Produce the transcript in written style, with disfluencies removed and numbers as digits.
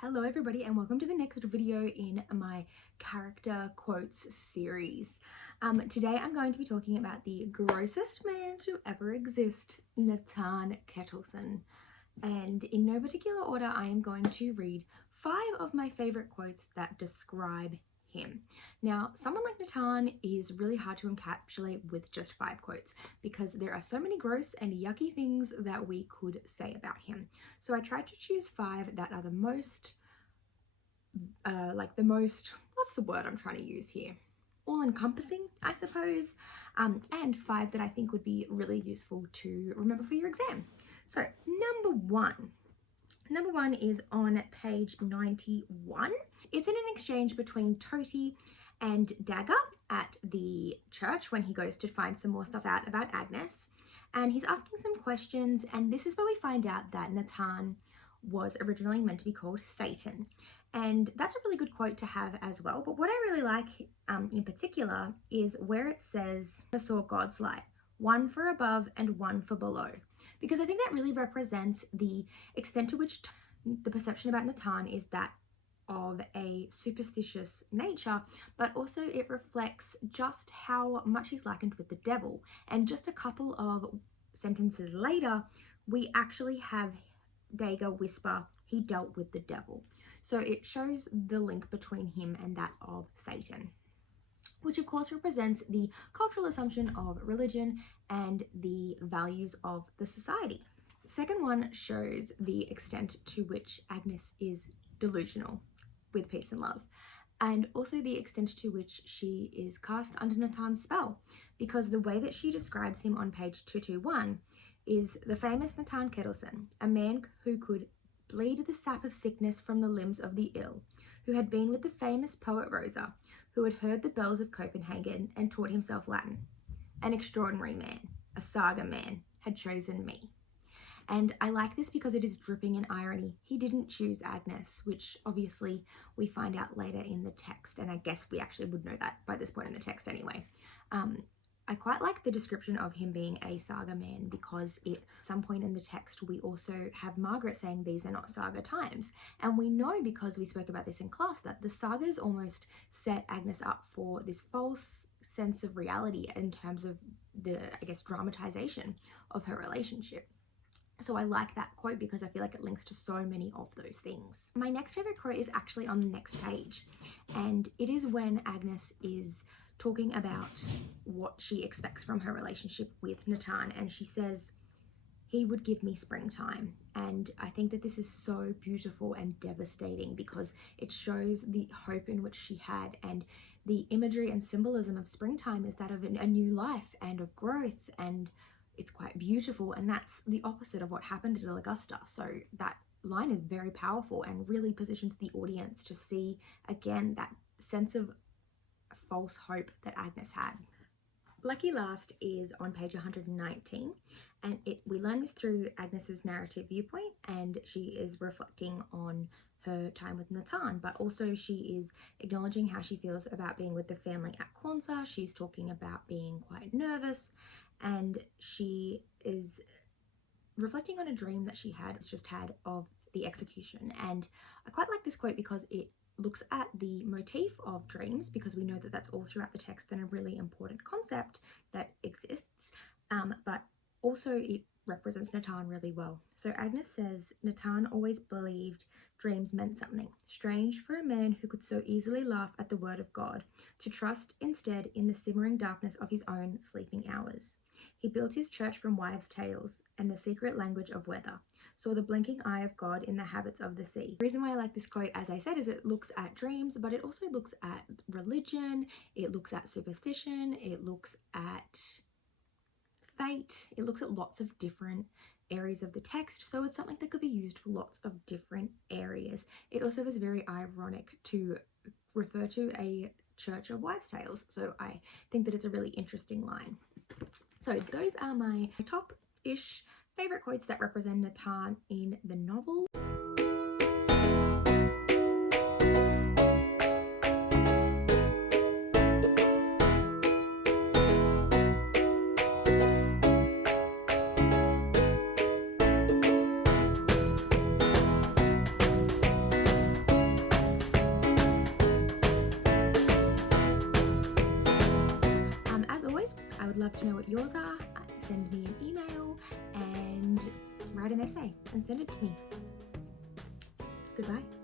Hello everybody and welcome to the next video in my character quotes series. Today I'm going to be talking about the grossest man to ever exist, Natan Kettleson. And in no particular order, I am going to read 5 of my favorite quotes that describe him. Now, someone like Natan is really hard to encapsulate with just 5 quotes because there are so many gross and yucky things that we could say about him. So I tried to choose 5 that are the most, what's the word I'm trying to use here? All-encompassing, I suppose, and 5 that I think would be really useful to remember for your exam. So number one is on page 91. It's in an exchange between Toti and Dagger at the church when he goes to find some more stuff out about Agnes. And he's asking some questions, and this is where we find out that Natan was originally meant to be called Satan. And that's a really good quote to have as well. But what I really like in particular is where it says, "I saw God's light, one for above and one for below." Because I think that really represents the extent to which the perception about Natan is that of a superstitious nature, but also it reflects just how much he's likened with the devil. And just a couple of sentences later, we actually have Dagger whisper, "He dealt with the devil." So it shows the link between him and that of Satan, which of course represents the cultural assumption of religion and the values of the society. The second one shows the extent to which Agnes is delusional with peace and love, and also the extent to which she is cast under Natan's spell, because the way that she describes him on page 221 is the famous Natan Kettleson, a man who could bleed the sap of sickness from the limbs of the ill, who had been with the famous poet Rosa, who had heard the bells of Copenhagen and taught himself Latin. An extraordinary man, a saga man, had chosen me. And I like this because it is dripping in irony. He didn't choose Agnes, which obviously we find out later in the text, and I guess we actually would know that by this point in the text anyway. I quite like the description of him being a saga man because at some point in the text we also have Margaret saying these are not saga times, and we know because we spoke about this in class that the sagas almost set Agnes up for this false sense of reality in terms of the, I guess, dramatization of her relationship. So I like that quote because I feel like it links to so many of those things. My next favorite quote is actually on the next page, and it is when Agnes is talking about what she expects from her relationship with Natan, and she says, "He would give me springtime." And I think that this is so beautiful and devastating because it shows the hope in which she had, and the imagery and symbolism of springtime is that of a new life and of growth, and it's quite beautiful, and that's the opposite of what happened at Augusta. So that line is very powerful and really positions the audience to see again that sense of false hope that Agnes had. Lucky Last is on page 119, and we learn this through Agnes's narrative viewpoint, and she is reflecting on her time with Natan, but also she is acknowledging how she feels about being with the family at Kwanzaa. She's talking about being quite nervous, and she is reflecting on a dream that she just had of the execution. And I quite like this quote because it looks at the motif of dreams, because we know that that's all throughout the text and a really important concept that exists, but also it represents Natan really well. So Agnes says, "Natan always believed dreams meant something. Strange for a man who could so easily laugh at the word of God, to trust instead in the simmering darkness of his own sleeping hours. He built his church from wives' tales and the secret language of weather, saw the blinking eye of God in the habits of the sea." The reason why I like this quote, as I said, is it looks at dreams, but it also looks at religion, it looks at superstition, it looks at fate, it looks at lots of different areas of the text, so it's something that could be used for lots of different areas. It also is very ironic to refer to a church of wives' tales, so I think that it's a really interesting line. So those are my top-ish favorite quotes that represent Natan in the novel. love to know what yours are. Send me an email and write an essay and send it to me. Goodbye.